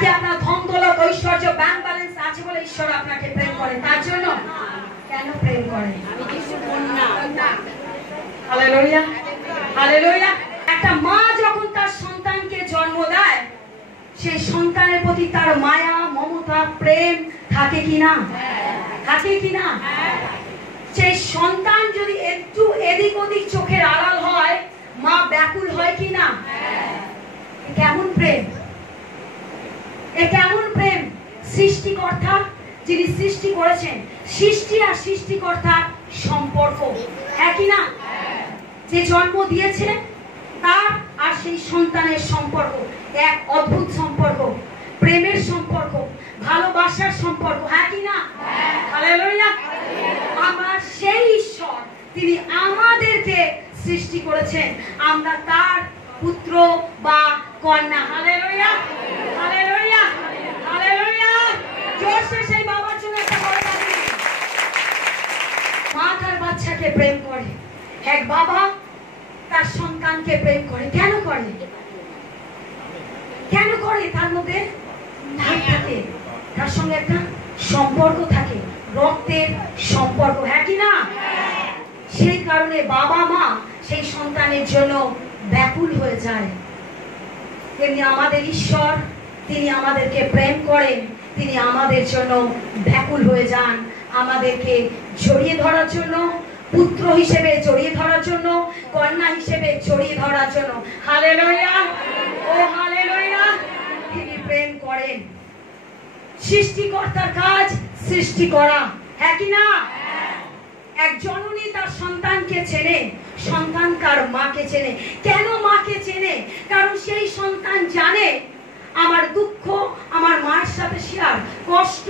নাকি আপনার ধন দৌলত ঐশ্বর্য ব্যাংক ব্যালেন্স আছে বলে ঈশ্বর আপনাকে প্রেম করে? তার জন্য কেন প্রেম করে? আমি কিছু কন্যা। Hallelujah, hallelujah. একটা মা যখন তার সন্তানকে জন্ম দেয়, সেই সন্তানের প্রতি তার মায়া, মমতা, প্রেম থাকে কিনা? থাকে কিনা? সেই সন্তান যদি একটু এদিক ওদিক চোখের আড়াল হয়, মা ব্যাকুল হয় কিনা? কেমন প্রেম! এ কেমন প্রেম! সৃষ্টিকর্তা যিনি সৃষ্টি করেছেন, সৃষ্টি আর সৃষ্টিকর্তার সম্পর্ক, হ্যাঁ কিনা? যে জন্ম দিয়েছে তার আর সেই সন্তানের সম্পর্ক এক অদ্ভুত সম্পর্ক, প্রেমের সম্পর্ক, ভালোবাসার সম্পর্ক, হ্যাঁ কিনা? হালেলুয়া। আমার সেই ঈশ্বর, তিনি আমাদেরকে সৃষ্টি করেছেন, আমরা তার পুত্র বা কন্যা। Hallelujah, hallelujah, hallelujah. জোরসে সেই বাবার জন্য একটা বড় তালি। মা তার বাচ্চাকে প্রেম করে, এক বাবা তার সন্তানকে প্রেম করে। কেন করে? কেন করে? তার মধ্যে থাকে, তার সঙ্গে একটা সম্পর্ক থাকে, রক্তের সম্পর্ক, হ্যাঁ কি না? সেই কারণে বাবা মা সেই সন্তানের জন্য ব্যাকুল হয়ে যায়। তেমনি আমাদের ঈশ্বর, তিনি আমাদেরকে প্রেম করেন, তিনি আমাদের জন্য ব্যাকুল হয়ে যান, আমাদেরকে জড়িয়ে ধরার জন্য, পুত্র হিসেবে জড়িয়ে ধরার জন্য, কন্যা হিসেবে জড়িয়ে ধরার জন্য। হালেলুয়া, ও হালেলুয়া। তিনি প্রেম করেন। সৃষ্টিকর্তার কাজ সৃষ্টি করা, হ্যাঁ কি না? এক জননী তার সন্তানকে চেনে, সন্তান তার মাকে চেনে। কেন মাকে চেনে? কারণ সেই সন্তান জানে আমার দুঃখ আমার মায়ের সাথে শেয়ার, কষ্ট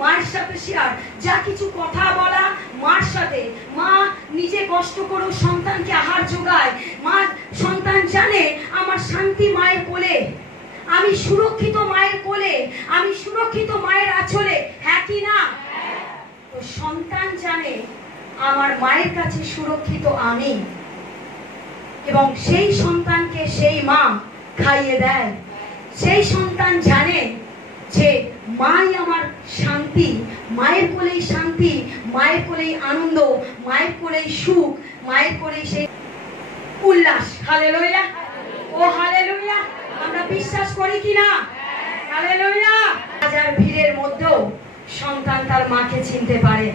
মায়ের সাথে শেয়ার, যা কিছু কথা বলা মার সাথে। মা নিজে কষ্ট করেও সন্তানকে আহার যোগায়। মা, সন্তান জানে আমার শান্তি মায়ের কোলে, আমি সুরক্ষিত মায়ের কোলে, আমি সুরক্ষিত মায়ের আঁচলে, হ্যাঁ কি না? তো সন্তান জানে আমার মায়ের কাছে সুরক্ষিত আমি, এবং সেই সন্তানকে সেই মা খাইয়ে দেয়। সেই সন্তান জানে যে মাই আমার শান্তি, মায়ের কোলেই শান্তি, মায়ের কোলেই আনন্দ, মায়ের কোলেই সুখ, মায়ের কোলেই সেই উল্লাস। হালেলুয়া, ও হালেলুয়া। আমরা বিশ্বাস করি কিনা? হালেলুয়া। হাজার ভিড়ের মধ্যেও সন্তান তার মাকে চিনতে পারে।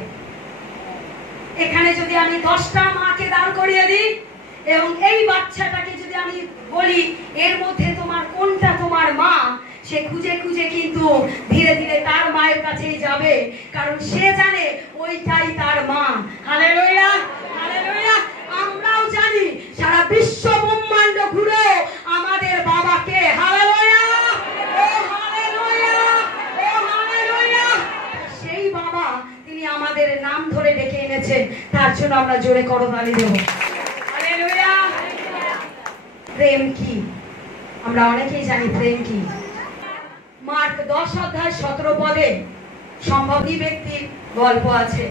এখানে যদি আমি 10টা মাকে দাঁড় করিয়ে দিই এবং এই বাচ্চাটাকে যদি আমি বলি এর মধ্যে তোমার কোনটা তোমার মা, সে খুঁজে খুঁজে কিন্তু ধীরে ধীরে তার মায়ের কাছেই যাবে, কারণ সে জানে ওইটাই তার মা। Hallelujah, hallelujah. আমরাও জানি সারা বিশ্ব ব্রহ্মাণ্ড ঘুরে আমাদের বাবাকে। হালেলুয়া, ও হালেলুয়া, ও হালেলুয়া। সেই বাবা, তিনি আমাদের নাম ধরে ডেকে এনেছেন, তার জন্য আমরা জোরে করতালি দেব। হালেলুয়া। প্রেম কি? আমরা অনেকেই জানি প্রেম কি। মার্ক 10:17 সম্ভবী ব্যক্তির গল্প আছে।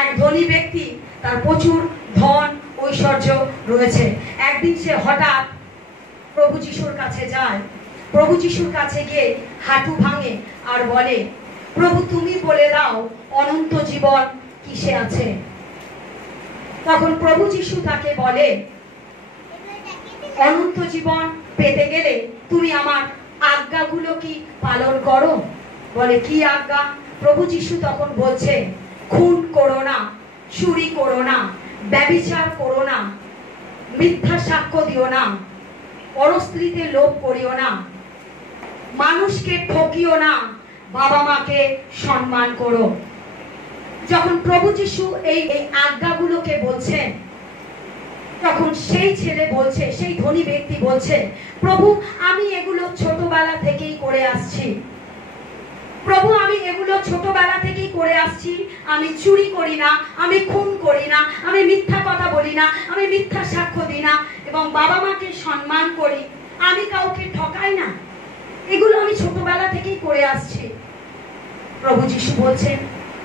এক ধনী ব্যক্তি, তার প্রচুর ধন ঐশ্বর্য রয়েছে। একদিন সে হঠাৎ প্রভু যিশুর কাছে যায়। প্রভু যিশুর কাছে গিয়ে হাঁটু ভাঙে আর বলে, প্রভু তুমি বলে দাও অনন্ত জীবন কিসে আছে? তখন প্রভু যিশু তাকে বলে, অনন্ত জীবন পেতে গেলে তুমি আমার আজ্ঞাগুলো কি পালন করো? বলে, কি আজ্ঞা? প্রভু যিশু তখন বলছে, খুন করো না, চুরি করো না, ব্যভিচার করো না, মিথ্যা সাক্ষ্য দিও না, পরস্ত্রীতে লোভ করিও না, মানুষকে ঠকিও না, বাবা মাকে সম্মান করো। যখন প্রভু যিশু এই আজ্ঞাগুলোকে বলছেন, তখন সেই ছেলে বলছে, সেই ধনী ব্যক্তি বলছে, প্রভু আমি এগুলো ছোটবেলা থেকেই করে আসছি। প্রভু আমি এগুলো ছোটবেলা থেকেই করে আসছি। আমি চুরি করি না, আমি খুন করি না, আমি মিথ্যা কথা বলি না, আমি মিথ্যা সাক্ষ্য দিই না, এবং বাবা মাকে সম্মান করি, আমি কাউকে ঠকাই না, এগুলো আমি ছোটবেলা থেকেই করে আসছি। প্রভু যিশু বলছেন,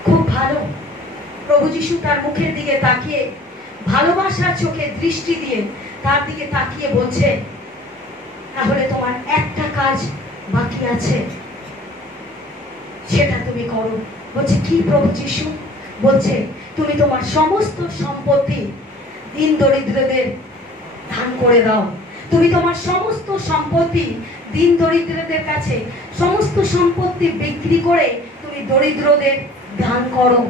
খুব ভালো। প্রভু যিশু তার মুখের দিকে তাকিয়ে ভালোবাসার চোখে দৃষ্টি দিয়ে তার দিকে তাকিয়ে বলছে, তাহলে তোমার একটা কাজ বাকি আছে। তুমি করো। বলছে কি প্রভু যিশু? বলছে তুমি তোমার সমস্ত সম্পত্তি দিন দরিদ্রদের দান করে দাও। তুমি তোমার সমস্ত সম্পত্তি দিন দরিদ্রদের কাছে, সমস্ত সম্পত্তি বিক্রি করে তুমি দরিদ্রদের দান করো।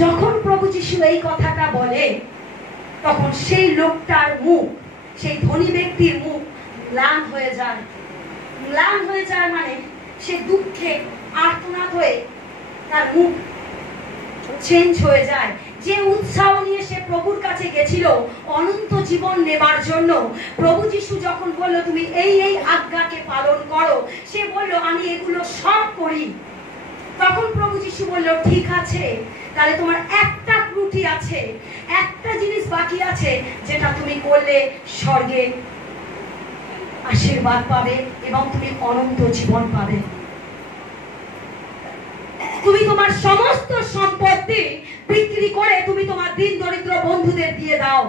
যখন প্রভু যিশু এই কথাটা বলে, তখন সেই লোকটার মুখ, সেই ধনী ব্যক্তির মুখ ম্লান হয়ে যায়। ম্লান হয়ে যায় মানে সে দুঃখে আর্তনাদ হয়ে তার মুখ চেঞ্জ হয়ে যায়। যে উৎসাহ নিয়ে সে প্রভুর কাছে গেছিল অনন্ত জীবন নেবার জন্য, প্রভু যিশু যখন বলল তুমি এই এই আজ্ঞাকে পালন করো, সে বলল আমি এগুলো সব করি। তখন প্রভু যিশু বলল ঠিক আছে, তাহলে তোমার একটা ত্রুটি আছে, একটা জিনিস বাকি আছে, যেটা তুমি করলে স্বর্গে আশীর্বাদ পাবে এবং তুমি অনন্ত জীবন পাবে। তুমি তোমার সমস্ত সম্পত্তি বিক্রি করে তুমি তোমার দিন দরিদ্র বন্ধুদের দিয়ে দাও।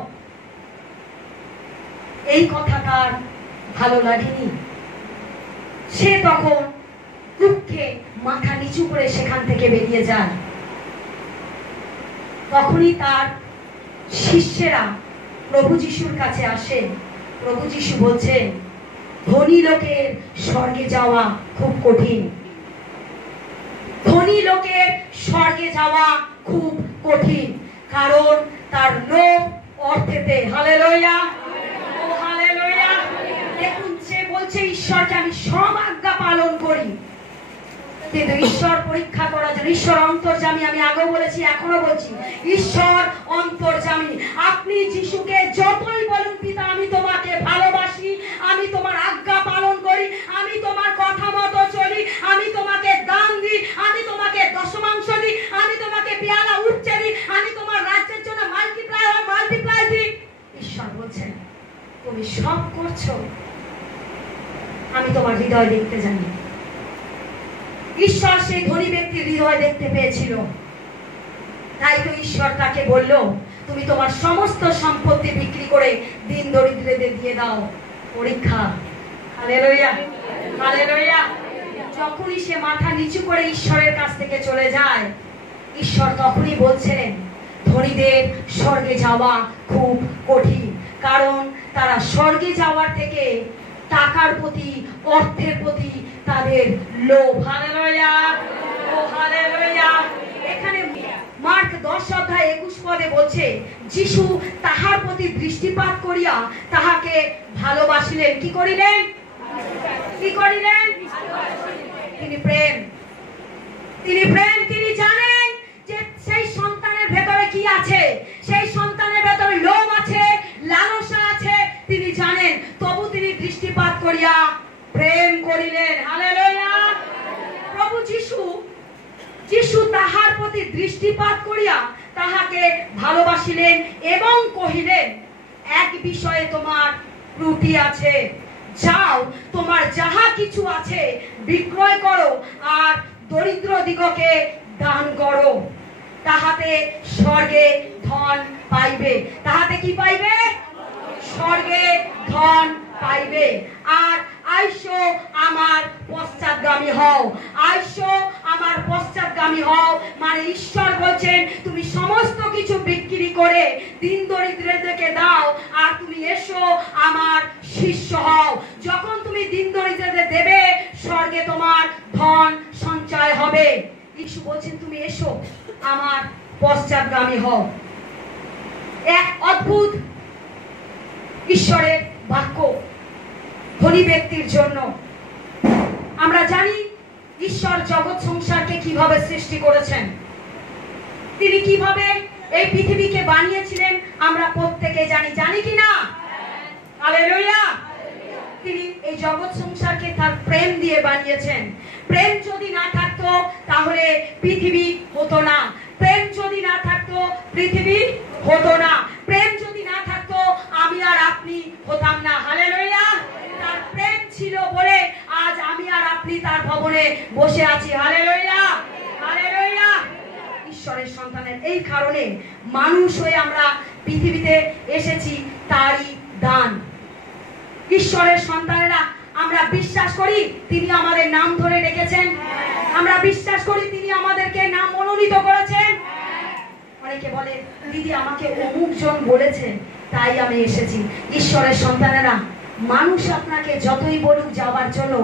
এই কথাটার ভালো লাগেনি। সে তখন দুঃখে মাথা নিচু করে সেখান থেকে বেরিয়ে যায়। তখনই তার শিষ্যেরা প্রভু যিশুর কাছে আসে। প্রভু যিশু বলছেন ধনী লোকের স্বর্গে যাওয়া খুব কঠিন। ধনী লোকের স্বর্গে যাওয়া খুব কঠিন, কারণ তার লোভ অর্থেতে। হালেলুয়া, ও হালেলুয়া। দেখুন সে বলছে ঈশ্বরকে আমি সব আজ্ঞা পালন করি, কিন্তু ঈশ্বর পরীক্ষা করার জন্য, ঈশ্বর অন্তর্যামী, আমি আগেও বলেছি এখনো বলছি, ঈশ্বর অন্তর্যামী। আপনি যিশুকে যতই বলুন পিতা আমি তোমাকে ভালোবাসি, আমি তোমার আজ্ঞা পালন করি, আমি তোমার কথা মতো চলি, আমি তোমাকে দান দিই, আমি তোমাকে দশমাংশ দিই, আমি তোমাকে পেয়ালা উঠছে দিই, আমি তোমার রাজ্যের জন্য মাল্টিপ্লাই দিই। ঈশ্বর বলছেন তুমি সব করছো, আমি তোমার হৃদয় দেখতে জানি। ঈশ্বর সেই ধনী ব্যক্তির হৃদয় দেখতে পেয়েছিল, তাই তো ঈশ্বর তাকে বলল তুমি তোমার সমস্ত সম্পত্তি বিক্রি করে দিন দরিদ্রদের দিয়ে দাও। পরীক্ষা। Hallelujah, hallelujah. যখনই সে মাথা নিচু করে ঈশ্বরের কাছ থেকে চলে যায়, ঈশ্বর তখনই বলছেন ধনীদের স্বর্গে যাওয়া খুব কঠিন, কারণ তারা স্বর্গে যাওয়ার থেকে টাকার প্রতি, অর্থের প্রতি তাদের লোভ। হালেলুয়া, ও হালেলুয়া। এখানে মার্ক 10:21 বলছে যিশু তাহার প্রতি দৃষ্টিপাত করিয়া তাহাকে ভালোবাসিলেন। কি করিলেন? কি করিলেন? তিনি প্রেম। তিনি প্রেম। তিনি জানেন যে সেই সন্তানের ভেতরে কি আছে, সেই সন্তানের ভেতরে লোভ আছে, লালসা আছে, তিনি জানেন। তবু তিনি দৃষ্টিপাত করিয়া প্রেম করিলেন। হালেলুয়া। প্রভু যিশু তাহার প্রতি দৃষ্টিপাত করিয়া তাহাকে ভালোবাসিলেন এবং কহিলেন এক বিষয়ে তোমার ত্রুটি আছে, যাও তোমার যাহা কিছু আছে বিক্রয় করো আর দরিদ্র দিগকে দান করো, তাহাতে স্বর্গে ধন পাইবে। তাহাতে কি পাইবে? স্বর্গে ধন পাইবে। আর আইসো আমার পশ্চাৎগামী হও। আইসো আমার পশ্চাৎগামী হও মানে ঈশ্বর বলছেন তুমি সমস্ত কিছু বিক্রি করে দিন দরিদ্রদেরকে দাও আর তুমি এসো আমার শিষ্য হও। যখন তুমি দিন দরিদ্রদের দেবে, স্বর্গে তোমার ধন সঞ্চয় হবে। যিশু বলছেন তুমি এসো আমার পশ্চাৎগামী হও। এক অদ্ভুত ঈশ্বরের বাক্য ধনী ব্যক্তির জন্য। আমরা জানি ঈশ্বর জগৎ সংসারকে কিভাবে সৃষ্টি করেছেন, তিনি কিভাবে এই পৃথিবীকে বানিয়েছিলেন আমরা প্রত্যেকে জানি। জানি কি না? হালেলুয়া। তিনি এই জগৎ সংসারকে তার প্রেম দিয়ে বানিয়েছেন। প্রেম যদি না থাকতো তাহলে পৃথিবী হতো না। প্রেম যদি না থাকতো পৃথিবী হতো না। প্রেম যদি না থাকতো আমি আর আপনি হতাম না। হালেলুয়া। তার প্রেম ছিল বলে আজ আমি আর আপনি তার ভবনে বসে আছি। Hallelujah, hallelujah. ঈশ্বরের সন্তানের এই কারণে মানুষ হয়ে আমরা পৃথিবীতে এসেছি তারই দান। ঈশ্বরের সন্তানেরা আমরা বিশ্বাস করি তিনি আমাদের নাম ধরে ডেকেছেন। আমরা বিশ্বাস করি তিনি আমাদেরকে নাম মনোনীত করেছেন। অনেকে বলে দিদি আমাকে অমুক জন বলেছে তাই আমি এসেছি। ঈশ্বরের সন্তানেরা, মানুষ আপনাকে যতই বলুক যাওয়ার জন্য,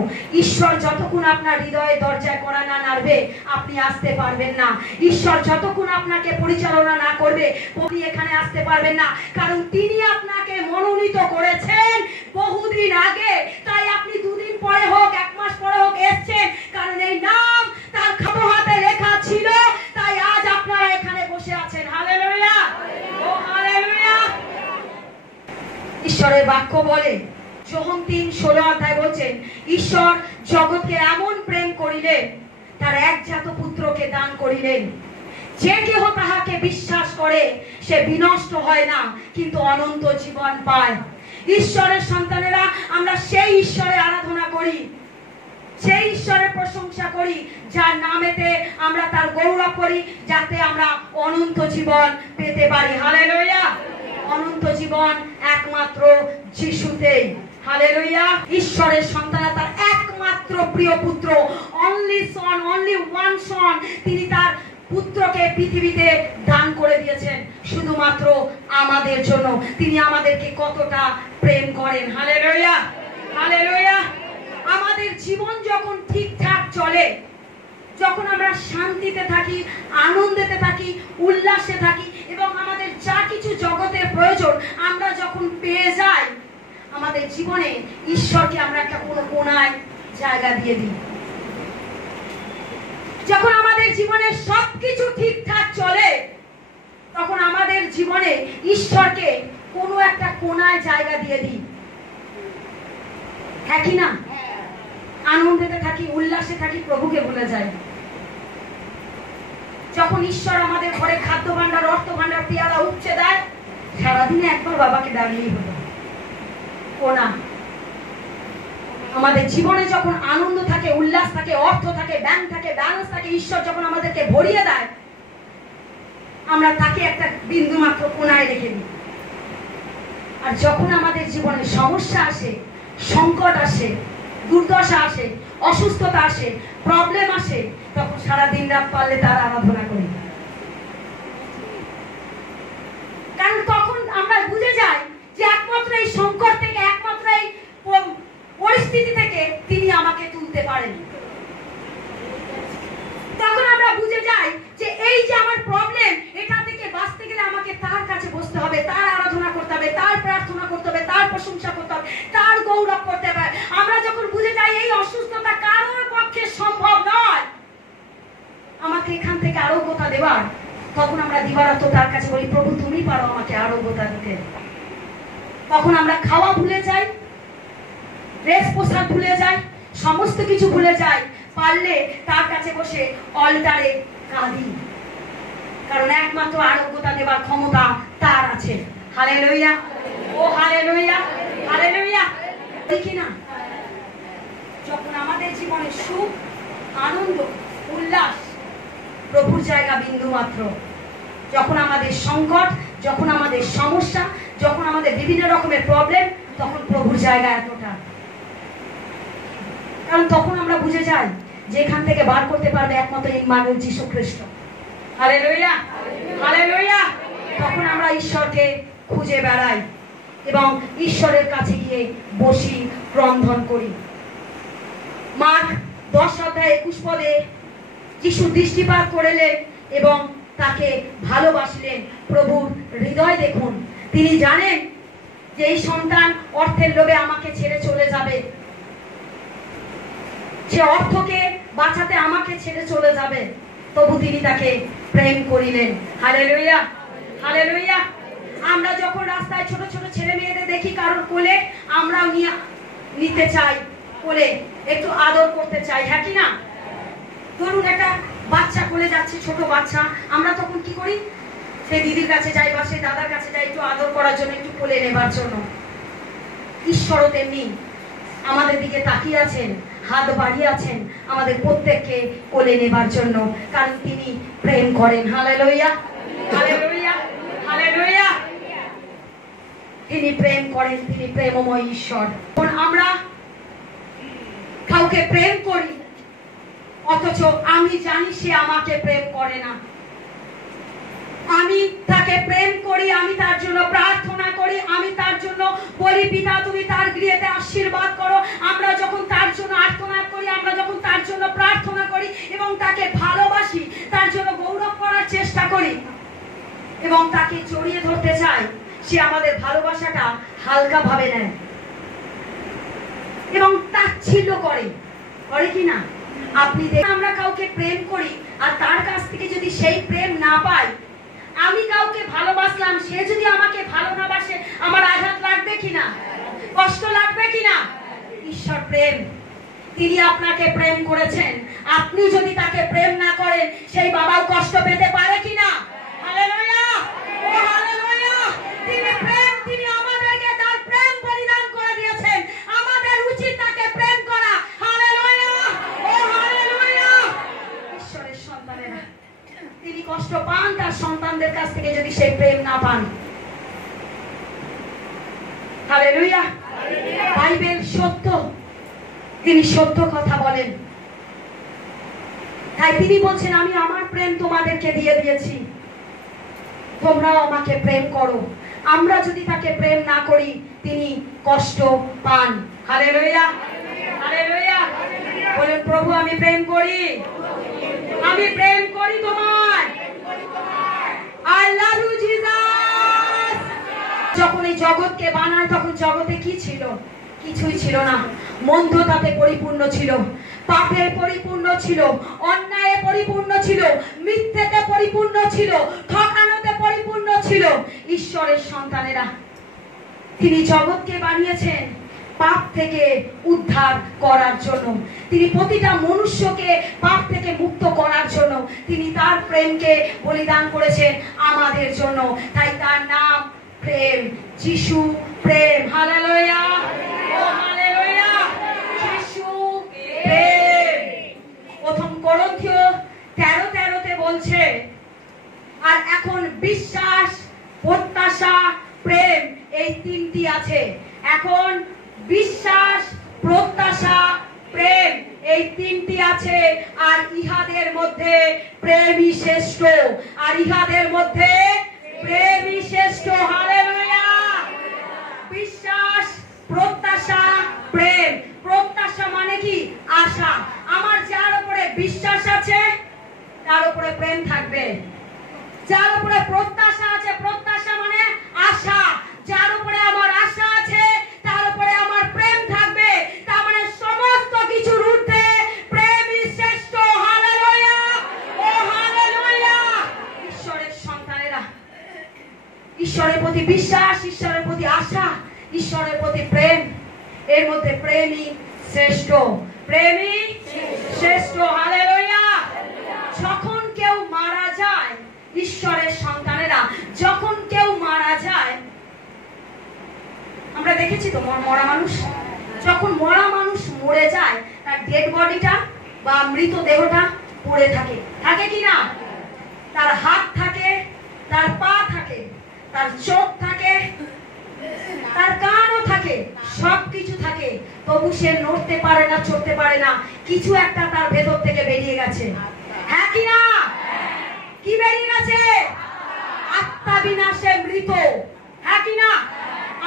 ঈশ্বর যতক্ষণ আপনার হৃদয়ে দরজায় করা না নাড়বে আপনি আসতে পারবেন না। ঈশ্বর যতক্ষণ আপনাকে পরিচালনা না করবে আপনি এখানে আসতে পারবেন না, কারণ তিনি আপনাকে মনোনীত করেছেন বহুদিন আগে। তাই আপনি দুদিন পরে হোক, এক মাস পরে হোক এসছেন, কারণ এই নাম তার খাটো হাতে লেখা ছিল, তাই আজ আপনারা এখানে বসে আছেন। হালেলুয়া, ও হালেলুয়া। ঈশ্বরের বাক্য বলে, যোহন 3:16 বলছেন, ঈশ্বর জগৎকে এমন প্রেম করিলেন তার একজাত পুত্রকে দান করিলেন, যে কেহ তাহাকে বিশ্বাস করে সে বিনষ্ট হয় না কিন্তু অনন্ত জীবন পায়। ঈশ্বরের সন্তানেরা, আমরা সেই ঈশ্বরের আরাধনা করি, সেই ঈশ্বরের প্রশংসা করি যার নামেতে আমরা তার গৌরব করি, যাতে আমরা অনন্ত জীবন পেতে পারি। হালেলুয়া। অনন্ত জীবন একমাত্র যিশুতেই। হালেলুয়া। ঈশ্বরের সন্তানরা তার একমাত্র প্রিয় পুত্র, অনলি সন, অনলি ওয়ান সন, তিনি তার পুত্রকে পৃথিবীতে দান করে দিয়েছেন শুধুমাত্র আমাদের জন্য। তিনি আমাদেরকে কতটা প্রেম করেন। Hallelujah, hallelujah. আমাদের জীবন যখন ঠিকঠাক চলে, যখন আমরা শান্তিতে থাকি, আনন্দেতে থাকি, উল্লাসে থাকি, এবং আমাদের যা কিছু জগতের প্রয়োজন আমরা যখন পেয়ে যাই, আমাদের জীবনে ঈশ্বরকে আমরা একটা কোনো কোণায় জায়গা দিয়ে দিই। যখন আমাদের জীবনে সবকিছু ঠিকঠাক চলে, তখন আমাদের জীবনে ঈশ্বরকে কোনো একটা কোণায় জায়গা দিয়ে দিই। হ্যাঁ কি না? আনন্দেতে থাকি, উল্লাসে থাকি, প্রভুকে ভুলে যাই। যখন ঈশ্বর আমাদের ঘরে খাদ্য ভান্ডার, অর্থ ভান্ডার, পেয়ালা উপচে দেয়, সারাদিনে একবার বাবাকে ডাকলেই হলো। কোনা আমাদের জীবনে যখন আনন্দ থাকে, উল্লাস থাকে, অর্থ থাকে, ব্যাংক থাকে, ব্যালেন্স থাকে, ঈশ্বর যখন আমাদেরকে ভরিয়ে দেয়, আমরা তাকে একটা বিন্দু মাত্র কোনায় রেখে দিই। আর যখন আমাদের জীবনে সমস্যা আসে, সংকট আসে, দুর্দশা আসে, অসুস্থতা আসে, প্রবলেম আসে, তখন সারা দিন রাত পারলে তার আরাধনা করি। কারণ তখন আমরা বুঝে যাই যে একমাত্র এই সংকট থেকে, একমাত্র এই পরিস্থিতি থেকে তিনি আমাকে তুলতে পারেন। তখন আমরা বুঝে যাই যে এই যে আমার প্রবলেম, এটা থেকে বাঁচতে গেলে আমাকে তার কাছে বসতে হবে, তার আরাধনা করতে হবে, তার প্রার্থনা করতে হবে, তার প্রশংসা করতে হবে, তার গৌরব করতে হবে। আমরা যখন বুঝে যাই এই অসুস্থতা কারোর পক্ষে সম্ভব নয় আমাকে এখান থেকে আরোগ্যতা দেওয়ার, তখন আমরা দিবারাত্র তার কাছে বলি, প্রভু তুমি পারো আমাকে আরোগ্যতা দিতে। তখন আমরা খাওয়া ভুলে যাই, ড্রেস পোশাক ভুলে যাই, সমস্ত কিছু ভুলে যাই, পারলে তার কাছে বসে অল্টারে কাঁদি, কারণ একমাত্র আরোগ্যতা দেওয়ার ক্ষমতা তার আছে। হালেলুয়া, ও হালেলুয়া, হালেলুয়া। দেখি না, যখন আমাদের জীবনে সুখ, আনন্দ, উল্লাস, প্রভুর জায়গা বিন্দু মাত্র। যখন আমাদের সংকট, যখন আমাদের সমস্যা, যখন আমাদের বিভিন্ন রকমের প্রবলেম, তখন প্রভুর জায়গা এতটা। কারণ তখন আমরা বুঝে যাই যে এখান থেকে বার করতে পারবে একমাত্র ইম্মানুয়েল যীশু খ্রিস্ট। Hallelujah, hallelujah. তখন আমরা ঈশ্বরকে খুঁজে বেড়াই এবং ঈশ্বরের কাছে গিয়ে বসি, ক্রন্দন করি। মার্ক 10:21 যীশু দৃষ্টিপাত করিলেন এবং তাকে ভালোবাসিলেন। প্রভুর হৃদয় দেখুন, তিনি জানেন যে এই সন্তান অর্থের লোভে আমাকে ছেড়ে চলে যাবে, সে অর্থকে বাঁচাতে আমাকে ছেড়ে চলে যাবে, তবু তিনি তাকে প্রেম করিলেন। Hallelujah, hallelujah. আমরা যখন রাস্তায় ছোট ছোট ছেলে মেয়েদের দেখি কারোর কোলে, আমরাও নিতে চাই, কোলে একটু আদর করতে চাই। হ্যাঁ কি না? ধরুন একটা বাচ্চা কোলে যাচ্ছে, ছোট বাচ্চা, আমরা তখন কি করি? সে দিদির কাছে যাই বা সে দাদার কাছে যাই একটু আদর করার জন্য, একটু কোলে নেবার জন্য। ঈশ্বরও তেমনি আমাদের দিকে তাকিয়ে আছেন, হাত বাড়িয়ে আছেন আমাদের প্রত্যেককে কোলে নেবার জন্য, কারণ তিনি প্রেম করেন। Hallelujah, hallelujah, hallelujah. তিনি প্রেম করেন, তিনি প্রেমময় ঈশ্বর। আমরা কাউকে প্রেম করি, অথচ আমি জানি সে আমাকে প্রেম করে না। আমি তাকে প্রেম করি, আমি তার জন্য প্রার্থনা করি, আমি তার জন্য বলি পিতা তুমি তার গৃহেতে আশীর্বাদ করো। আমরা যখন তার জন্য আর্তনাদ করি, আমরা যখন তার জন্য প্রার্থনা করি এবং তাকে ভালোবাসি, তার জন্য গৌরব করার চেষ্টা করি এবং তাকে জড়িয়ে ধরতে চাই, সে আমাদের ভালোবাসাটা হালকা ভাবে নেয় এবং তাচ্ছিল্য করে কি না? আপনি দেখেন আমরা কাউকে প্রেম করি আর তার কাছ থেকে যদি সেই প্রেম না পাই, আমি কাউকে ভালোবাসলাম, সে যদি আমাকে ভালো না বাসে, আমার আঘাত লাগবে কিনা, কষ্ট লাগবে কিনা? ঈশ্বর প্রেম, তিনি আপনাকে প্রেম করেছেন, আপনি যদি তাকে প্রেম না করেন, সেই বাবাও কষ্ট পেতে পারে কিনা? হালেলুয়া, ও হালেলুয়া। তিনি প্রেম, তিনি আমাদেরকে তার প্রেম পরিধান করে দিয়েছেন, আমাদের উচিত তাকে প্রেম করা। হালেলুয়া, ও হালেলুয়া। ঈশ্বরের সন্তানেরা তিনি কষ্ট পান তার সন্তানদের কাছ থেকে যদি সেই প্রেম না পান। হালেলুয়া। বাইবেল সত্য, তিনি সত্য কথা বলেন, তাই তিনি বলছেন আমি আমার প্রেম তোমাদেরকে দিয়ে দিয়েছি, তোমরাও আমাকে প্রেম করো। আমরা যদি তাকে প্রেম না করি, তিনি কষ্ট পান। Hallelujah, hallelujah. বলেন প্রভু আমি প্রেম করি, আমি প্রেম করি তোমায়। I love you Jesus। যখন এই জগৎকে বানায় তখন জগতে কি ছিল? কিছুই ছিল না। মন্দতাতে পরিপূর্ণ ছিল, পাপের পরিপূর্ণ ছিল, অন্যায়ে পরিপূর্ণ ছিল, মিথ্যেতে পরিপূর্ণ ছিল, ঠকানোতে পরিপূর্ণ ছিল। ঈশ্বরের সন্তানেরা তিনি জগৎকে বানিয়েছেন পাপ থেকে উদ্ধার করার জন্য, তিনি প্রতিটা মনুষ্যকে পাপ থেকে মুক্ত করার জন্য তিনি তার প্রেমকে বলিদান করেছেন আমাদের জন্য। তাই তার নাম প্রেম, যিশু প্রেম। হালেলুয়া, ও হালেলুয়া। যিশু প্রেম। প্রথম করন্থীয় 13:13 বলছে, আর এখন বিশ্বাস, প্রত্যাশা, প্রেম, এই তিনটি আছে। এখন বিশ্বাস, প্রত্যাশা, প্রেম, এই তিনটি আছে। আর ইহাদের মধ্যে প্রেমই শ্রেষ্ঠ, আর ইহাদের মধ্যে প্রেমই শ্রেষ্ঠ। হালেলুয়া। বিশ্বাস, প্রত্যাশা, প্রেম। প্রত্যাশা মানে কি? আশা। আমার যার উপরে বিশ্বাস আছে তার উপরে প্রেম থাকবে, যার উপরে প্রত্যাশা আছে, প্রত্যাশা মানে আশা, যার উপরে আমার আশা আছে তার উপরে আমার প্রেম থাকবে। তার মানে সমস্ত কিছুর ঊর্ধ্বে প্রেমই শ্রেষ্ঠ। হালেলুয়া, ও হালেলুয়া। ঈশ্বরের সন্তানেরা ঈশ্বরের প্রতি বিশ্বাস, ঈশ্বরের প্রতি আশা, ঈশ্বরের প্রতি প্রেম, এর মধ্যে প্রেমই শ্রেষ্ঠ, প্রেমই শ্রেষ্ঠ। হালেলুয়া। যখন কেউ মারা যায়, ঈশ্বরের সন্তানেরা যখন কেউ মারা যায়, আমরা দেখেছি তো মরা মানুষ, যখন মরা মানুষ মরে যায় তার ডেড বডিটা বা মৃত দেহটা পড়ে থাকে, থাকে কি না? তার হাত থাকে, তার পা থাকে, তার চোখ থাকে, তার কানও থাকে, সবকিছু থাকে, তবু সে নড়তে পারে না, চড়তে পারে না। কিছু একটা তার ভেতর থেকে বেরিয়ে গেছে, হ্যাঁ কি না? কি বেরিয়ে গেছে? আত্মা বিনাশে মৃত, হ্যাঁ কি না?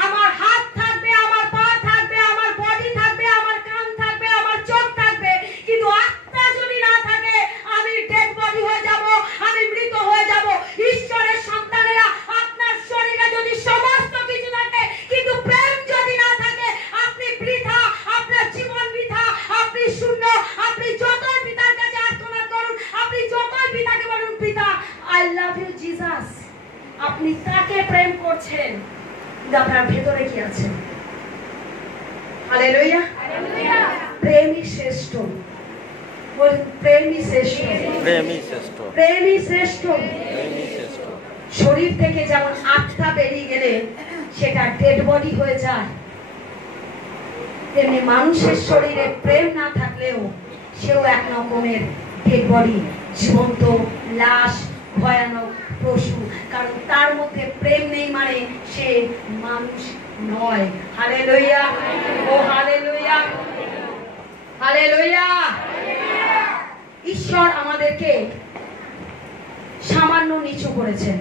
আমার হাত থাকবে, আমার পা থাকবে, আমার বডি থাকবে, আমার কান থাকবে, আমার চোখ থাকবে, কিন্তু আত্মা যদি না থাকে আমি ডেড বডি হয়ে যাব, আমি মৃত হয়ে যাব। ঈশ্বরের সন্তানেরা আপনার শরীরে যদি সমস্ত কিছু থাকে কিন্তু প্রেম যদি না থাকে, আপনি বৃথা, আপনার জীবন বৃথা, আপনি শূন্য। আপনি যতই পিতার কাছে আর্তনাদ করুন, আপনি যতই পিতাকে বলুন পিতা আই লাভ ইউ জিসাস, আপনি তাকে প্রেম করছেন, আপনার ভেতরে কি আছে? হালেলুয়া। প্রেমই শ্রেষ্ঠ। বলুন প্রেমই শ্রেষ্ঠ, প্রেমই শ্রেষ্ঠ, প্রেমই শ্রেষ্ঠ। শরীর থেকে যেমন আত্মা বেরিয়ে গেলে সেটা ডেড বডি হয়ে যায়, তেমনি মানুষের শরীরে প্রেম না থাকলেও সেও এক রকমের ডেড বডি, জীবন্ত লাশ, ভয়ানক পশু। কারণ তার মধ্যে প্রেম নেই মানে সে মানুষ নয়। হালেলুয়া, ও হালেলুয়া, হালেলুয়া। ঈশ্বর আমাদেরকে সামান্য নিচু করেছেন।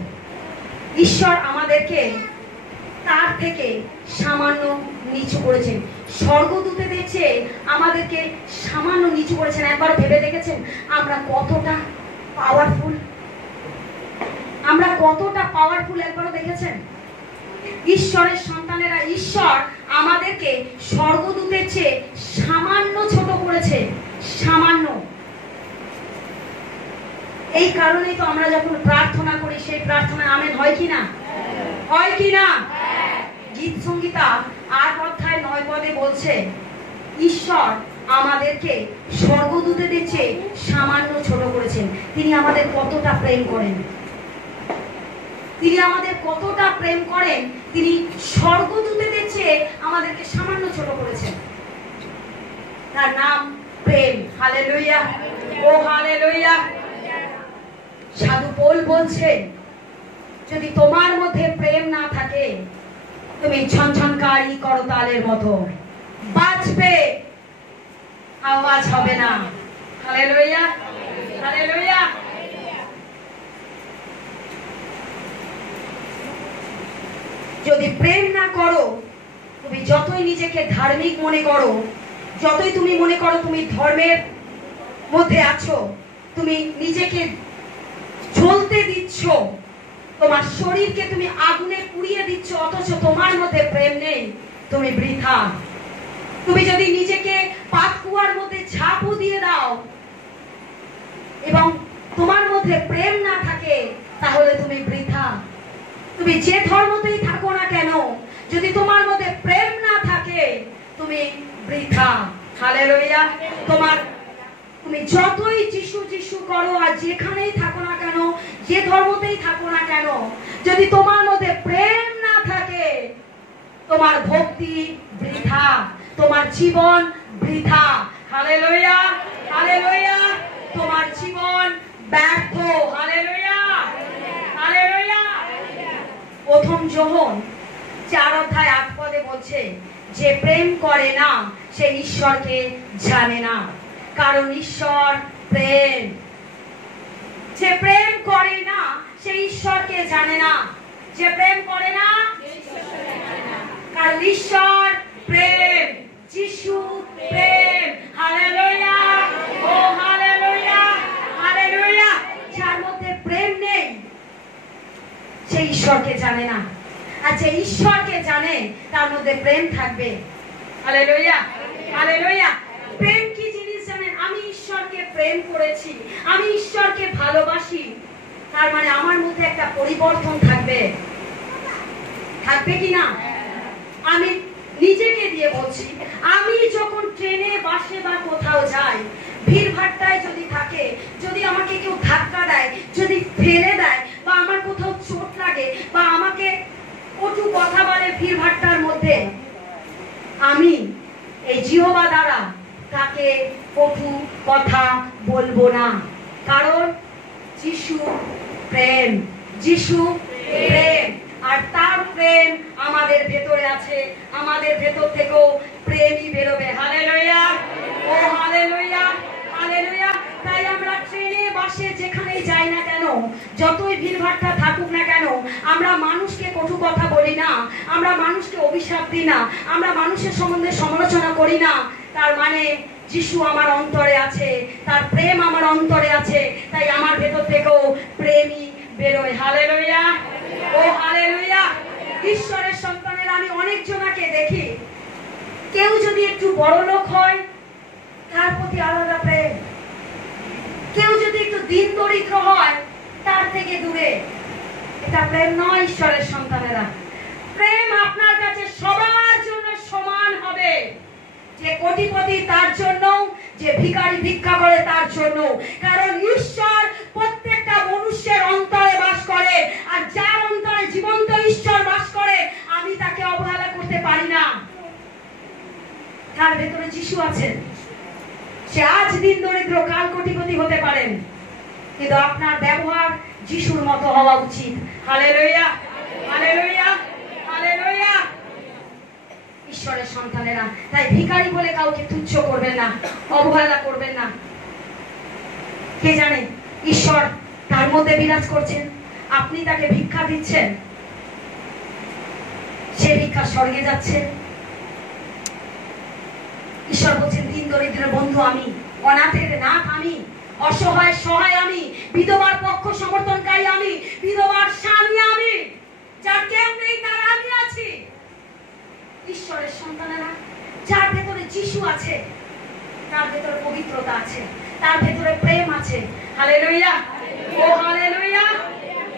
ঈশ্বর আমাদেরকে তার থেকে সামান্য নিচু করেছেন। স্বর্গদূতেদের চেয়ে আমাদেরকে সামান্য নিচু করেছেন। একবার ভেবে দেখেছেন আমরা কতটা পাওয়ারফুল? আমরা কতটা পাওয়ারফুল একবারও দেখেছেন? ঈশ্বরের সন্তানেরা, ঈশ্বর আমাদেরকে স্বর্গদূতের চেয়ে সামান্য ছোট করেছে, সামান্য। এই কারণেই তো আমরা যখন প্রার্থনা করি সেই প্রার্থনা আমেন হয় কি না? হয় কি না? গীত সংগীতা 8 অধ্যায় 9 পদে বলছে ঈশ্বর আমাদেরকে স্বর্গদূতেদের চেয়ে সামান্য ছোট করেছেন। তিনি আমাদের কতটা প্রেম করেন, তিনি আমাদের কতটা প্রেম করেন, তিনি স্বর্গদূতেদের চেয়ে আমাদেরকে সামান্য ছোট করেছেন। তার নাম প্রেম। হালেলুয়া, ও হালেলুয়া। সাধু পৌল বলছে যদি তোমার মধ্যে প্রেম না থাকে তুমি ঝনঝনকারী করতালের মতো বাজবে, আওয়াজ হবে না। Hallelujah, hallelujah. যদি প্রেম না করো, তুমি যতই নিজেকে ধার্মিক মনে করো, যতই তুমি মনে করো তুমি ধর্মের মধ্যে আছো, তুমি নিজেকে জ্বলতে দিচ্ছ, তোমার শরীরকে তুমি আগুনে পুড়িয়ে দিচ্ছ, অথচ তোমার মধ্যে প্রেম নেই, তুমি বৃথা। তুমি যদি নিজেকে পাতকুয়ার মধ্যে ঝাঁপও দিয়ে দাও এবং তোমার মধ্যে প্রেম না থাকে, তাহলে তুমি বৃথা। তুমি যে ধর্মতেই থাকো না কেন, যদি তোমার মধ্যে প্রেম না থাকে তুমি বৃথা। হালেলুয়া। তুমি যতই যিশু যিশু করো আর যেখানেই থাকো না কেন, যে ধর্মতেই থাকো না কেন, যদি তোমার মধ্যে প্রেম না থাকে তোমার ভক্তি বৃথা, তোমার জীবন বৃথা। Hallelujah, hallelujah. তোমার জীবন ব্যর্থ। Hallelujah, hallelujah. প্রথম যোহন 4 অধ্যায় 8 পদে বলছে যে প্রেম করে না সে ঈশ্বরকে জানে না, কারণ ঈশ্বর প্রেম। যে প্রেম করে না সে ঈশ্বরকে জানে না। যে প্রেম করে না, কারণ ঈশ্বর প্রেম, যিশু প্রেম। হালেলুয়া, ও হালেলুয়া, হালেলুয়া। যার মধ্যে প্রেম নেই সে ঈশ্বরকে জানে না, আর যে ঈশ্বরকে জানে তার মধ্যে প্রেম থাকবে। Hallelujah, hallelujah. প্রেম কি জিনিস জানেন? আমি ঈশ্বরকে প্রেম করেছি, আমি ঈশ্বরকে ভালোবাসি, তার মানে আমার মধ্যে একটা পরিবর্তন থাকবে। থাকবে কি না? আমি নিজেকে দিয়ে বলছি, আমি যখন ট্রেনে বাসে বা কোথাও যাই, ভিড় ভাট্টায় যদি থাকে, যদি আমাকে কেউ ধাক্কা দেয়, যদি ফেলে দেয়, বা আমার কোথাও চোট লাগে, বা আমাকে কটু কথা বলে ভিড় ভাট্টার মধ্যে, আমি এই জিহ্বা দ্বারা তাকে কটু কথা বলবো না, কারণ যিশু প্রেম, যিশু প্রেম, আর তার প্রেম আমাদের ভেতরে আছে। আমাদের ভেতর থেকেও প্রেমই বেরোবে। হালেলুয়া, ও হালেলুয়া, হালেলুয়া। তাই আমরা ট্রেনে বাসে যেখানেই যাই না কেন, যতই ভিড়ভাট্টা থাকুক না কেন, আমরা মানুষকে কটু কথা বলি না, আমরা মানুষকে অভিশাপ দিই না, আমরা মানুষের সম্বন্ধে সমালোচনা করি না। তার মানে যিশু আমার অন্তরে আছে, তার প্রেম আমার অন্তরে আছে, তাই আমার ভেতর থেকেও প্রেমই বেরোয়। হালেলুয়া, ও হালেলুয়া। ঈশ্বরের সন্তানের আমি অনেক জনাকে দেখি, কেউ যদি একটু বড় লোক হয় তার প্রতি আলাদা প্রেম, কেউ যদি একটু দিন দরিদ্র হয় তার থেকে দূরে। এটা প্রেম নয়। ঈশ্বরের সন্তানেরা, প্রেম আপনার কাছে সবার জন্য সমান হবে। যে কোটিপতি তার জন্য, যে ভিখারি ভিক্ষা করে তার জন্য, কারণ ঈশ্বর প্রত্যেকটা মানুষের অন্তরে বাস করে, আর যার অন্তরে জীবন্ত ঈশ্বর বাস করে আমি তাকে অবহেলা করতে পারি না। তার ভেতরে যিশু আছেন। সে আজ দিন দরিদ্র, কাল কোটিপতি হতে পারেন, কিন্তু আপনার ব্যবহার যিশুর মতো হওয়া উচিত। Hallelujah, hallelujah, hallelujah. ঈশ্বরের সন্তানেরা, তাই ভিখারি বলে কাউকে তুচ্ছ করবেন না, অবহেলা করবেন না। কে জানে ঈশ্বর তার মধ্যে বিরাজ করছেন, আপনি তাকে ভিক্ষা দিচ্ছেন, সে ভিক্ষা স্বর্গে যাচ্ছে। ঈশ্বর বলছেন দিন দরিদ্রের বন্ধু আমি, অনাথের নাথ আমি, অসহায় সহায় আমি, বিধবার পক্ষ সমর্থনকারী আমি, বিধবার স্বামী আমি, যার কেউ নেই তার আমি আছি। ঈশ্বরের সন্তানেরা, যার ভেতরে যিশু আছে, তার ভেতরে পবিত্রতা আছে, তার ভেতরে প্রেম আছে। হালেলুয়া, ও হালেলুয়া।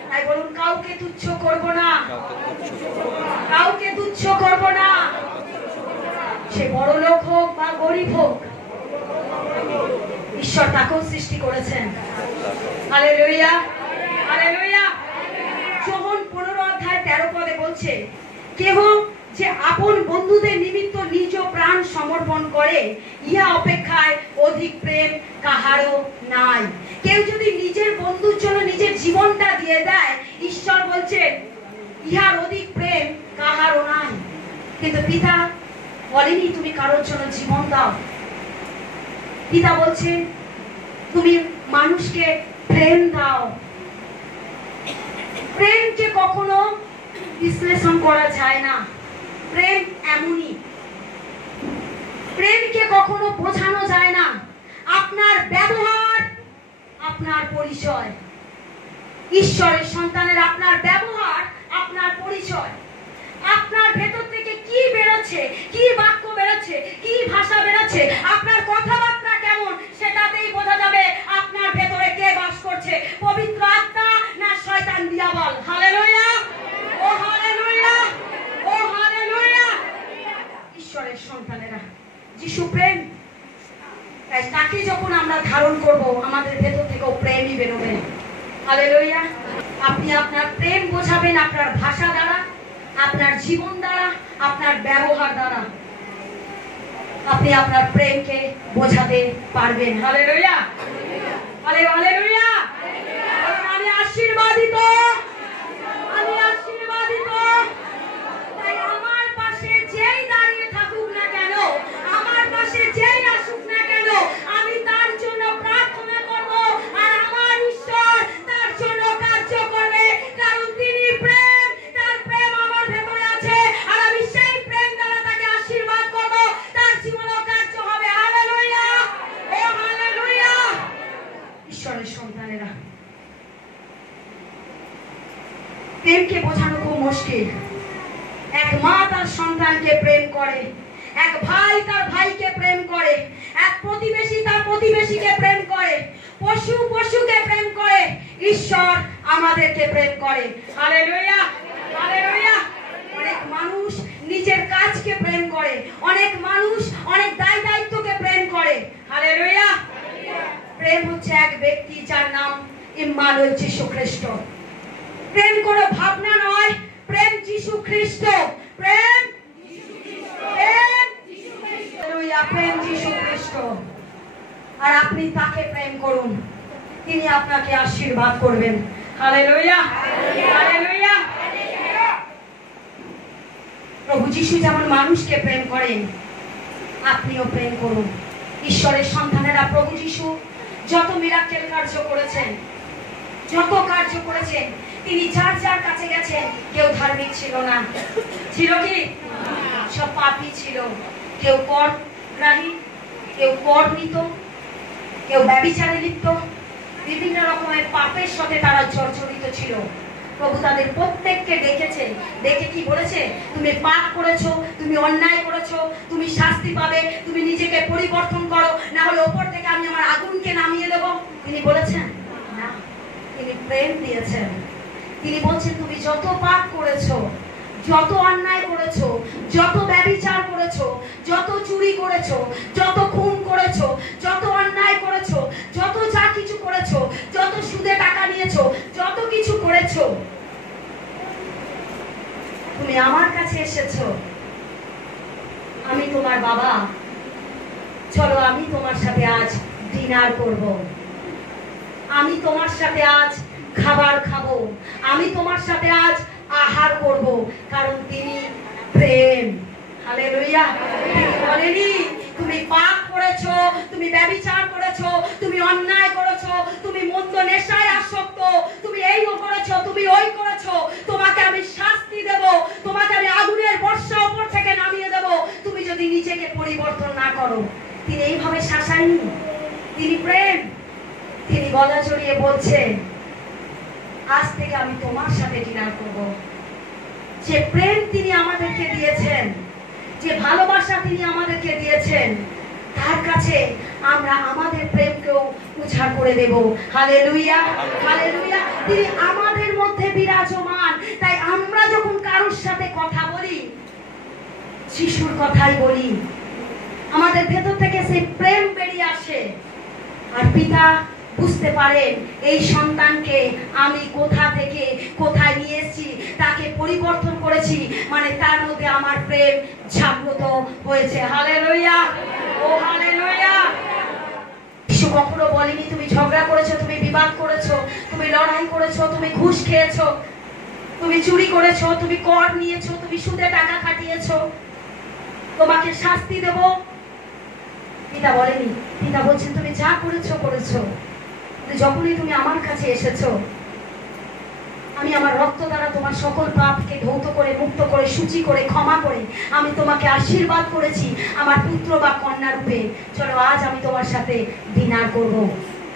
তাই বলুন কাউকে তুচ্ছ করব না, কাউকে তুচ্ছ করব না, সে বড় লোক হোক বা গরিব হোক, ঈশ্বর তাকেও সৃষ্টি করেছেন। Hallelujah, hallelujah. যোহন 15:13 বলছে, কেহ যে আপন বন্ধুদের নিমিত্ত নিজ প্রাণ সমর্পণ করে, ইহা অপেক্ষায় অধিক প্রেম কাহারও নাই। কেউ যদি নিজের বন্ধুর জন্য নিজের জীবনটা দিয়ে দেয়, ঈশ্বর বলছেন ইহার অধিক প্রেম কাহারও নাই। কিন্তু পিতা বলেনি তুমি কারোর জন্য জীবন দাও, পিতা বলছেন তুমি মানুষকে প্রেম দাও। প্রেমকে কখনো বিশ্লেষণ করা যায় না, প্রেম এমনই, প্রেমকে কখনো বোঝানো যায় না। আপনার ব্যবহার আপনার পরিচয়। ঈশ্বরের সন্তানের আপনার ব্যবহার আপনার পরিচয়। আপনার ভেতর থেকে কি বেরোচ্ছে, কি বাক্য বেরোচ্ছে, কি ভাষা বেরোচ্ছে, আপনার কথাবার্তা কেমন, সেটাতেই বোঝা যাবে আপনার ভেতরে কে বাস করছে, পবিত্র আত্মা না শয়তান দিয়াবল। হালেলুয়া, ও হালেলুয়া, ও হালেলুয়া। ঈশ্বরের সন্তানেরা, যিশু প্রেম, তাই তাকে যখন আমরা ধারণ করব, আমাদের ভেতর থেকেও প্রেমই বেরোবে। হালেলুয়া। আপনি আপনার প্রেম বোঝাবেন আপনার ভাষা দ্বারা, আপনার জীবন দ্বারা, আপনার ব্যবহার দ্বারা আপনি আপনার প্রেমকে বোঝাতে পারবেন। Hallelujah, hallelujah. আমি আশীর্বাদিত, আমি আশীর্বাদিত। তাই আমার পাশে যেই দাঁড়িয়ে থাকুক না কেন, আমার পাশে যেই আসুক না কেন, আমি তার জন্য প্রার্থনা করব, আর আমার ঈশ্বর তার জন্য কার্য করবে, কারণ তিনি প্রেম, তার প্রেম আমার ভেতরে আছে, আর আমি সেই প্রেম দ্বারা তাকে আশীর্বাদ করব, তার জীবনে কার্য হবে। হালেলুয়া, ও হালেলুয়া। ঈশ্বরের সন্তানেরা, প্রেমকে বোঝানো খুব মুশকিল। এক মা তার সন্তানকে প্রেম করে, এক ভাই তার ভাইকে প্রেম করে, এক প্রতিবেশী তার প্রতিবেশীকে প্রেম করে, পশু পশুকে প্রেম করে, ঈশ্বর আমাদেরকে প্রেম করে। Hallelujah, hallelujah. অনেক মানুষ নিজের কাজকে প্রেম করে, অনেক মানুষ অনেক দায় দায়িত্বকে প্রেম করে। হালেলুয়া। প্রেম হচ্ছে এক ব্যক্তি যার নাম ইম্মানুয়েল, যীশু খ্রিস্ট। প্রেম কোনো ভাবনা নয়, প্রেম যীশু খ্রিস্ট। প্রেম প্রেম যীশু খ্রিস্ট। আর আপনি তাকে প্রেম করুন, তিনি আপনাকে আশীর্বাদ করবেন। Hallelujah, hallelujah. প্রভু যীশু যেমন মানুষকে প্রেম করেন, আপনিও প্রেম করুন। ঈশ্বরের সন্তানেরা, প্রভু যীশু যত মিরাকেল কার্য করেছেন, যত কার্য করেছেন, তিনি যার যার কাছে গেছেন, কেউ ধার্মিক ছিল না। ছিল কি? সব পাপী ছিল। কেউ করগ্রাহী, কেউ কর নিত, কেউ ব্যভিচারে লিপ্ত, বিভিন্ন রকমের পাপের সাথে তারা জর্জরিত ছিল। প্রভু তাদের প্রত্যেককে ডেকেছে, দেখে কি বলেছে? তুমি পাপ করেছো, তুমি অন্যায় করেছো, তুমি শাস্তি পাবে, তুমি নিজেকে পরিবর্তন করো, না হলে ওপর থেকে আমি আমার আগুনকে নামিয়ে দেব। তিনি বলেছেন না, তিনি প্রেম দিয়েছেন। তিনি বলছেন তুমি যত পাপ করেছো, যত অন্যায় করেছো, যত ব্যভিচার করেছো, যত চুরি করেছো, যত খুন করেছো, যত অন্যায় করেছো, যত যা কিছু করেছো, যত সুদে টাকা নিয়েছো, যত কিছু করেছো, তুমি আমার কাছে এসেছো। আমি তোমার বাবা, চলো আমি তোমার সাথে আজ ডিনার করব, আমি তোমার সাথে আজ খাবার খাবো, আমি তোমার সাথে আজ আহার করব, কারণ তিনি প্রেম। হালেলুয়া। বলেনি তুমি পাপ করেছো, তুমি ব্যভিচার করেছো, তুমি অন্যায় করেছো, করেছো, তুমি মন্দ নেশায় আসক্ত, তুমি এই করেছো, তুমি ওই করেছো, তোমাকে আমি শাস্তি দেব, তোমাকে আমি আগুনের বর্ষা উপর থেকে নামিয়ে দেব তুমি যদি নিজেকে পরিবর্তন না করো। তিনি এইভাবে শাসায়নি, তিনি প্রেম। তিনি গলা জড়িয়ে বলছেন, আজ থেকে আমি তোমার সাথে ডিনার করব। যে প্রেম তিনি আমাদেরকে দিয়েছেন, যে ভালোবাসা তিনি আমাদেরকে দিয়েছেন, তার কাছে আমরা আমাদের প্রেমকেও উজাড় করে দেব। Hallelujah, hallelujah. তিনি আমাদের মধ্যে বিরাজমান। তাই আমরা যখন কারোর সাথে কথা বলি, শিশুর কথাই বলি, আমাদের ভেতর থেকে সেই প্রেম বেরিয়ে আসে। আর পিতা বুঝতে পারেন এই সন্তানকে আমি কোথা থেকে কোথায় নিয়ে এসেছি, তাকে পরিবর্তন করেছি, মানে তার মধ্যে আমার প্রেম জাগ্রত হয়েছে। হালেলুয়া, ও হালেলুয়া। যিশু কখনো বলেনি তুমি ঝগড়া করেছো, তুমি বিবাদ করেছো, তুমি লড়াই করেছো, তুমি ঘুষ খেয়েছো, তুমি চুরি করেছো, তুমি কর নিয়েছো, তুমি সুদে টাকা খাটিয়েছো, তোমাকে শাস্তি দেব। পিতা বলেনি। পিতা বলছেন তুমি যা করেছো করেছো, যখনই তুমি আমার কাছে এসেছো, আমি আমার রক্ত দ্বারা তোমার সকল পাপকে ধৌত করে, মুক্ত করে, সূচি করে, ক্ষমা করে আমি তোমাকে আশীর্বাদ করেছি আমার পুত্র বা কন্যা রূপে। চলো আজ আমি তোমার সাথে ডিনার করব।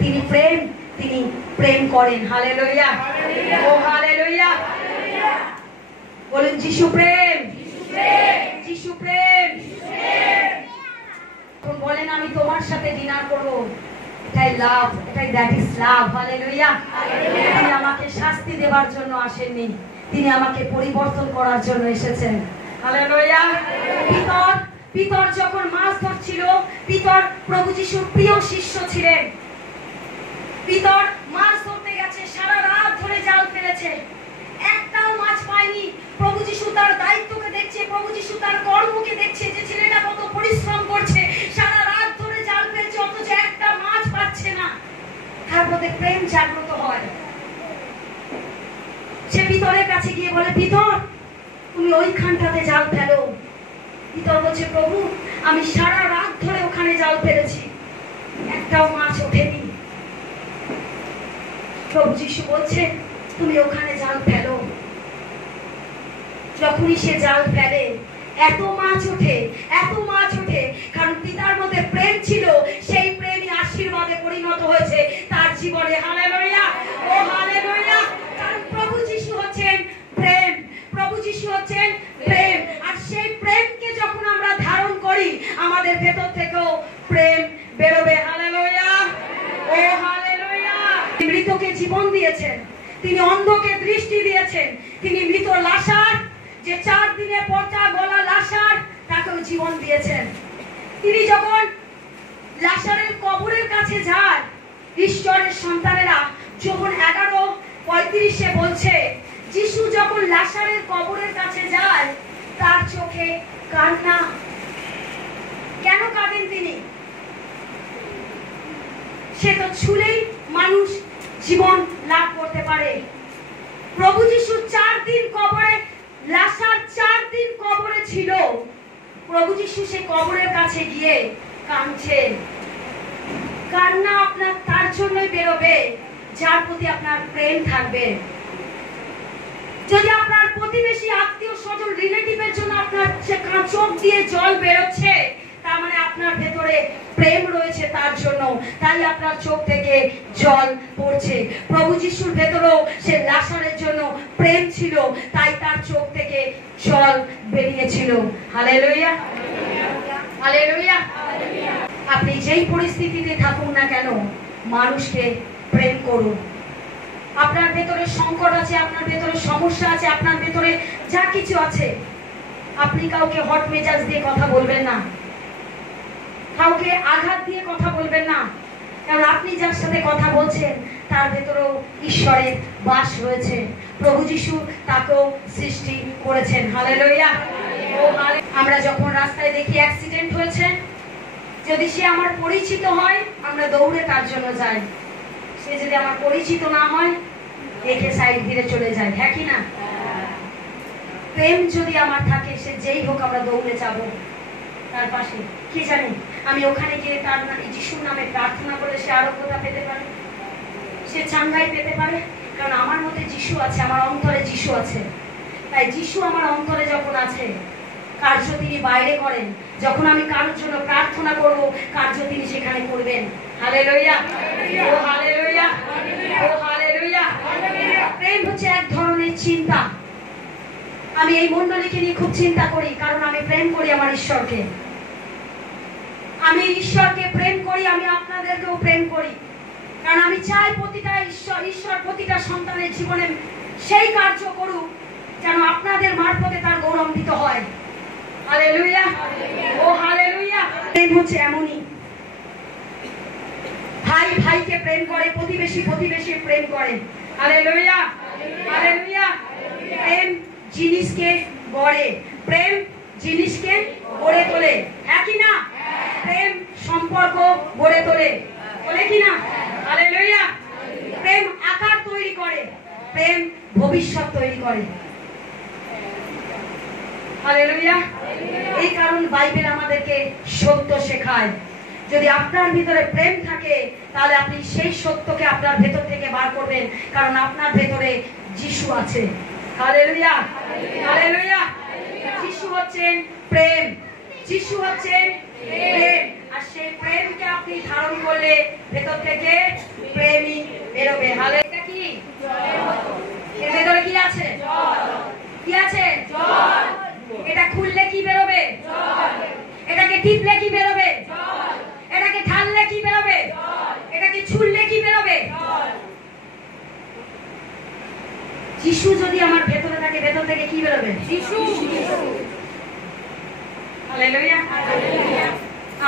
তিনি প্রেম, তিনি প্রেম করেন। হালেলুয়া, ও হালেলুয়া। বলুন যিশু প্রেম, যিশু প্রেম। বলেন আমি তোমার সাথে ডিনার করব, এটাই লাভ, এটাই দ্যাট ইজ লাভ। হালেলুয়া। তিনি আমাকে শাস্তি দেওয়ার জন্য আসেননি, তিনি আমাকে পরিবর্তন করার জন্য এসেছেন। হালেলুয়া। পিতর, পিতর যখন মাছ ধরছিল, পিতর প্রভু যিশুর প্রিয় শিষ্য ছিলেন। পিতর মাছ ধরতে গেছে, সারা রাত ধরে জাল ফেলেছে, একটাও মাছ পায়নি। প্রভু যিশু তার দায়িত্বকে দেখছে, প্রভু যিশু তার কর্মকে দেখছে, যে ছেলেটা কত পরিশ্রম করছে, সারা রাত ধরে জাল ফেলছে, অথচ একটা মাছ পাচ্ছে না। তার মধ্যে প্রেম জাগ্রত হয়। সে পিতরের কাছে গিয়ে বলে, পিতর তুমি ওইখানটাতে জাল ফেলো। পিতর বলছে, প্রভু আমি সারা রাত ধরে ওখানে জাল ফেলেছি, একটাও মাছ ওঠেনি। প্রভু যিশু বলছে তুমি ওখানে জাল ফেলো। যখনই সে জাল ফেলে এত মাছ ওঠে, এত মাছ ওঠে, কারণ পিতার মধ্যে প্রেম ছিল, সেই প্রেমই আশীর্বাদে পরিণত হয়েছে তার জীবনে। হালেলুয়া, ও হালেলুয়া। কারণ প্রভু যিশু হচ্ছেন প্রেম, প্রভু যিশু হচ্ছেন প্রেম। আর সেই প্রেমকে যখন আমরা ধারণ করি, আমাদের ভেতর থেকেও প্রেম বেরোবে। হালেলুয়া, ও হালেলুয়া। মৃতকে জীবন দিয়েছেন, তিনি অন্ধকে দৃষ্টি দিয়েছেন, তিনি মৃত লাশার, যে 4 দিনে পচা গলা লাশার, তাকেও জীবন দিয়েছেন। তিনি যখন লাশারের কবরের কাছে যায়, ঈশ্বরের সন্তানেরা যখন 11:35 বলছে, যিশু যখন লাশারের কবরের কাছে যায়, তার চোখে কান্না। কেন কাঁদেন তিনি? সে তো ছুলেই মানুষ জীবন লাভ করতে পারে। প্রভু যিশু 4 দিন কবরে, লাশার 4 দিন কবরে ছিল, প্রভু যিশু সে কবরের কাছে গিয়ে কাঁদছেন। কান্না আপনার তার জন্যই বেরোবে যার প্রতি আপনার প্রেম থাকবে। যদি আপনার প্রতিবেশী, আত্মীয় স্বজন, রিলেটিভের জন্য আপনার চোখ দিয়ে জল বেরোচ্ছে, তার মানে আপনার ভেতরে প্রেম রয়েছে তার জন্য, তাই আপনার চোখ থেকে জল পড়ছে। প্রভু যিশুর ভেতরেও সে লাশারের জন্য প্রেম ছিল, তাই তার চোখ থেকে জল বেরিয়েছিল। Hallelujah, hallelujah. আপনি যেই পরিস্থিতিতে থাকুন না কেন, মানুষকে প্রেম করুন। আপনার ভেতরে সংকট আছে, আপনার ভেতরে সমস্যা আছে, আপনার ভেতরে যা কিছু আছে, আপনি কাউকে হট মেজাজ দিয়ে কথা বলবেন না, কাউকে আঘাত দিয়ে কথা বলবেন না, কারণ আপনি যার সাথে কথা বলছেন তার ভেতরেও ঈশ্বরের বাস রয়েছে। প্রভু যিশু তাকেও সৃষ্টি করেছেন। হালেলুয়া। আমরা যখন রাস্তায় দেখি অ্যাক্সিডেন্ট হয়েছে, যদি সে আমার পরিচিত হয়, আমরা দৌড়ে তার জন্য যাই। সে যদি আমার পরিচিত না হয়, দেখে সাইড দিয়ে চলে যায়। হ্যাঁ কি না? প্রেম যদি আমার থাকে, সে যেই হোক আমরা দৌড়ে যাব তার পাশে। কি জানি আমি ওখানে গিয়ে তার যিশুর নামে প্রার্থনা করে সে আরোগ্যতা পেতে পারে। সে চাঙ্গাই পেতে পারে, কারণ আমার মধ্যে যিশু আছে, আমার অন্তরে যিশু আছে। তাই যিশু আমার অন্তরে যখন আছে, কার্য তিনি বাইরে করেন। যখন আমি কারোর জন্য প্রার্থনা করব, কার্য তিনি সেখানে করবেন। হালেলুয়া, ও হালেলুয়া, ও হালেলুয়া। প্রেম হচ্ছে এক ধরনের চিন্তা। আমি এই মণ্ডলীকে নিয়ে খুব চিন্তা করি, কারণ আমি প্রেম করি আমার ঈশ্বরকে। আমি ঈশ্বরকে প্রেম করি, আমি আপনাদেরকেও প্রেম করি, কারণ আমি চাই প্রতিটা ঈশ্বর প্রতিটা সন্তানের জীবনে সেই কার্য করুক যেন আপনাদের মারফতে তার গৌরবান্বিত হয়। হালেলুয়া, ও হালেলুয়া। প্রেম হচ্ছে এমনই, ভাই ভাইকে প্রেম করে, প্রতিবেশী প্রতিবেশী প্রেম করে। Hallelujah, hallelujah. প্রেম জিনিসকে গড়ে, প্রেম জিনিসকে গড়ে তোলে, হ্যাঁ কি না? প্রেম সম্পর্ক গড়ে তোলে, বলে কি না? হালেলুয়া। প্রেম আকার তৈরি করে, প্রেম ভবিষ্যৎ তৈরি করে। হালেলুয়া। এই কারণ বাইবেল আমাদেরকে সত্য শেখায়। যদি আপনার ভিতরে প্রেম থাকে, তাহলে আপনি সেই সত্যকে আপনার ভেতর থেকে বার করবেন, কারণ আপনার ভেতরে যিশু আছে। Hallelujah, hallelujah. যিশু হচ্ছেন প্রেম, যিশু হচ্ছেন প্রেম। আর সেই প্রেমকে আপনি ধারণ করলে ভেতর থেকে প্রেমই বেরোবে। হালেলুয়া। কি এর ভেতরে কি আছে? কি আছে? এটা খুললে কি বেরোবে? এটাকে টিপলে কি বেরোবে? এটাকে ঢাললে কি বেরোবে? এটাকে ছুললে কি বেরোবে? যিশু যদি আমার ভেতরে থাকে, ভেতর থেকে কি বেরোবে? যিশু। হালেলুয়া।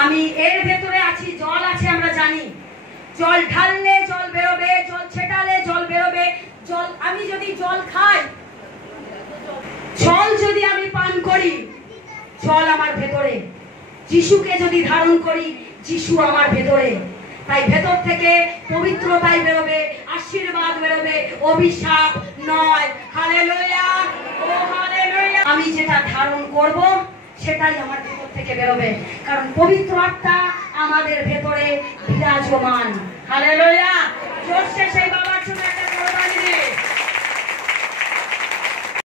আমি এর ভেতরে আছি, জল আছে আমরা জানি। জল ঢাললে জল বেরোবে, জল ছেটালে জল বেরোবে। জল, আমি যদি জল খাই, জল যদি আমি পান করি, জল আমার ভেতরে। যিশুকে যদি ধারণ করি, যিশু আমার ভেতরে। তাই ভেতর থেকে পবিত্রতাই বেরোবে, আশীর্বাদ বেরোবে, অভিশাপ নয়। হালেলুয়া, ও হালেলুয়া। আমি যেটা ধারণ করব সেটাই আমার ভেতর থেকে বেরোবে, কারণ পবিত্র আত্মা আমাদের ভেতরে বিরাজমান। হালেলুয়া। জোরসে সেই বাবার জন্য